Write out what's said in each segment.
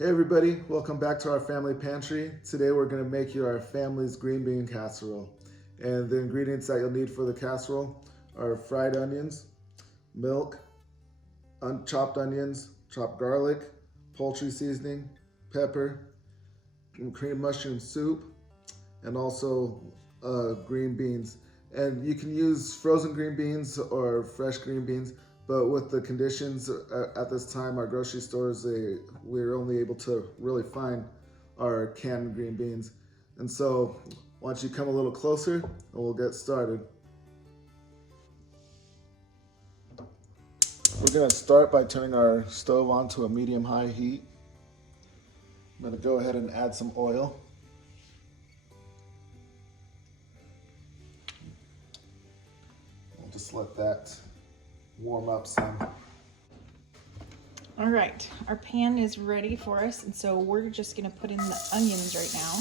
Hey everybody, welcome back to Our Family Pantry. Today we're going to make you our family's green bean casserole. And the ingredients that you'll need for the casserole are fried onions, milk, chopped onions, chopped garlic, poultry seasoning, pepper, cream mushroom soup, and also green beans. And you can use frozen green beans or fresh green beans, but with the conditions at this time, our grocery stores, we're only able to really find our canned green beans. And so why don't you come a little closer and we'll get started. We're gonna start by turning our stove on to a medium-high heat. I'm gonna go ahead and add some oil. We'll just let that warm up some. All right, our pan is ready for us, and so we're just gonna put in the onions right now.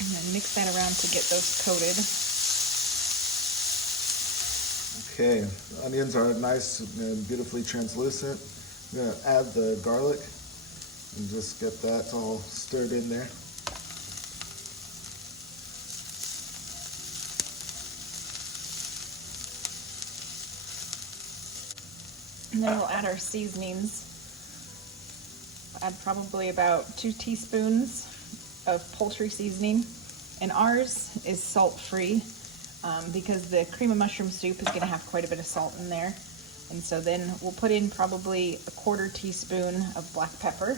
And then mix that around to get those coated. Okay, the onions are nice and beautifully translucent. I'm gonna add the garlic and just get that all stirred in there. And then we'll add our seasonings. Add probably about 2 teaspoons of poultry seasoning. And ours is salt-free because the cream of mushroom soup is gonna have quite a bit of salt in there. And so then we'll put in probably a 1/4 teaspoon of black pepper.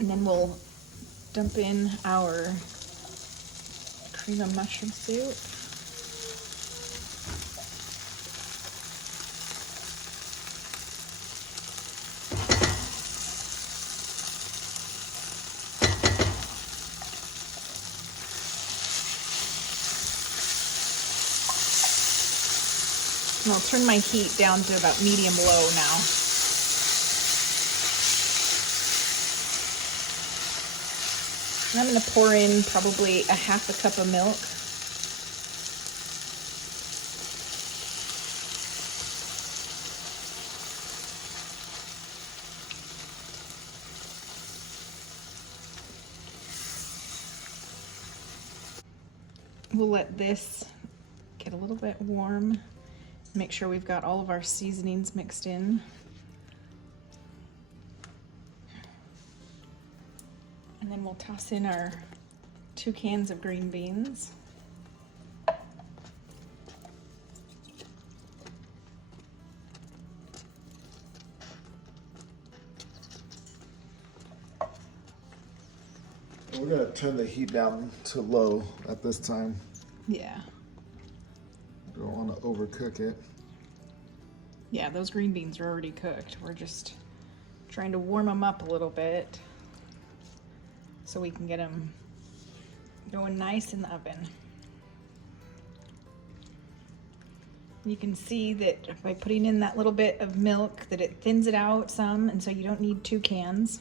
And then we'll dump in our cream of mushroom soup. And I'll turn my heat down to about medium-low now. I'm going to pour in probably a 1/2 cup of milk. We'll let this get a little bit warm. Make sure we've got all of our seasonings mixed in. And then we'll toss in our 2 cans of green beans. We're gonna turn the heat down to low at this time. Yeah. Don't want to overcook it. Yeah, those green beans are already cooked. We're just trying to warm them up a little bit so we can get them going nice in the oven. You can see that by putting in that little bit of milk that it thins it out some, and so you don't need 2 cans.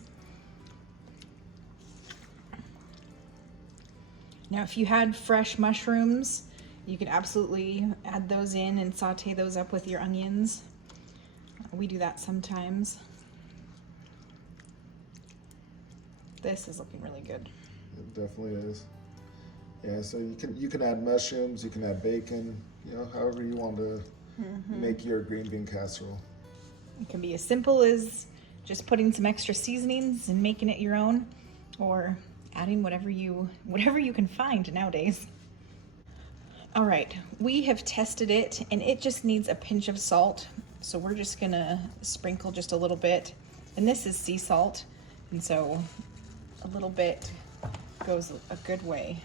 Now if you had fresh mushrooms, you could absolutely add those in and saute those up with your onions. We do that sometimes. This is looking really good. It definitely is. Yeah, so you can add mushrooms, you can add bacon, however you want to make your green bean casserole. It can be as simple as just putting some extra seasonings and making it your own, or adding whatever you can find nowadays. All right, we have tested it and it just needs a pinch of salt. So we're just gonna sprinkle just a little bit. And this is sea salt, and so a little bit goes a good way.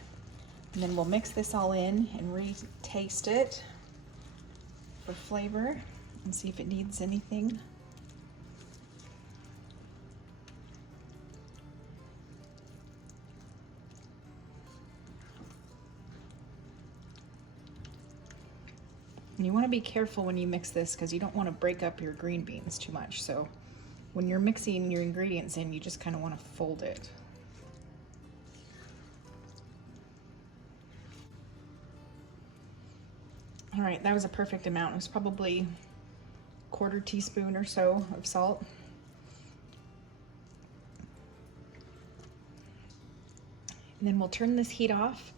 And then we'll mix this all in and re-taste it for flavor and see if it needs anything. And you want to be careful when you mix this because you don't want to break up your green beans too much. So when you're mixing your ingredients in, you just kind of want to fold it. All right, that was a perfect amount. It was probably a 1/4 teaspoon or so of salt. And then we'll turn this heat off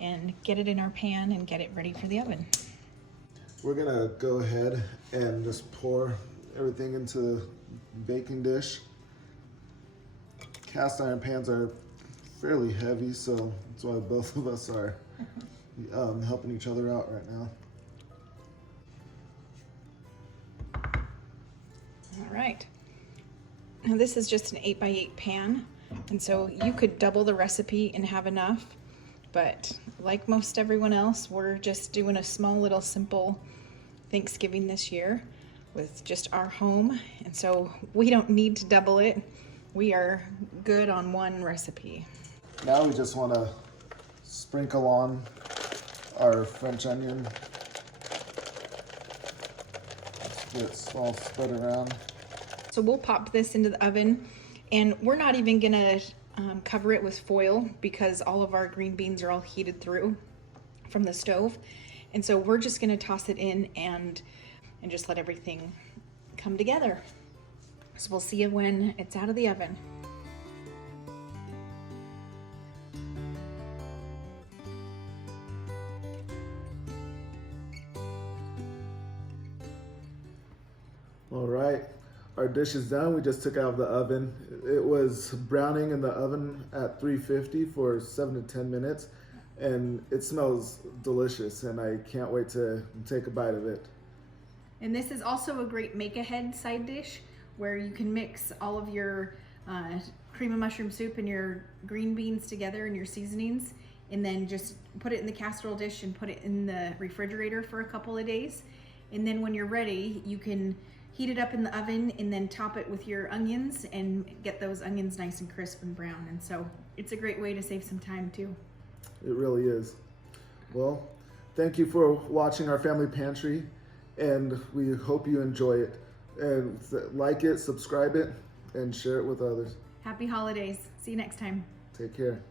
and get it in our pan and get it ready for the oven. We're gonna go ahead and just pour everything into the baking dish. Cast iron pans are fairly heavy, so that's why both of us are helping each other out right now. All right. Now this is just an 8x8 pan, and so you could double the recipe and have enough, but like most everyone else, we're just doing a small little simple Thanksgiving this year with just our home, and so we don't need to double it. We are good on one recipe. Now we just want to sprinkle on our French onion. Just get all spread around. So we'll pop this into the oven, and we're not even gonna cover it with foil because all of our green beans are all heated through from the stove. And so we're just gonna toss it in and just let everything come together. So we'll see you when it's out of the oven. All right, our dish is done. We just took it out of the oven. It was browning in the oven at 350 for 7 to 10 minutes, and it smells delicious, and I can't wait to take a bite of it. And this is also a great make-ahead side dish where you can mix all of your cream of mushroom soup and your green beans together and your seasonings, and then just put it in the casserole dish and put it in the refrigerator for a couple of days. And then when you're ready, you can heat it up in the oven and then top it with your onions and get those onions nice and crisp and brown. And so it's a great way to save some time too. It really is. Well, thank you for watching Our Family Pantry, and we hope you enjoy it. And like it, subscribe it, and share it with others. Happy holidays. See you next time. Take care.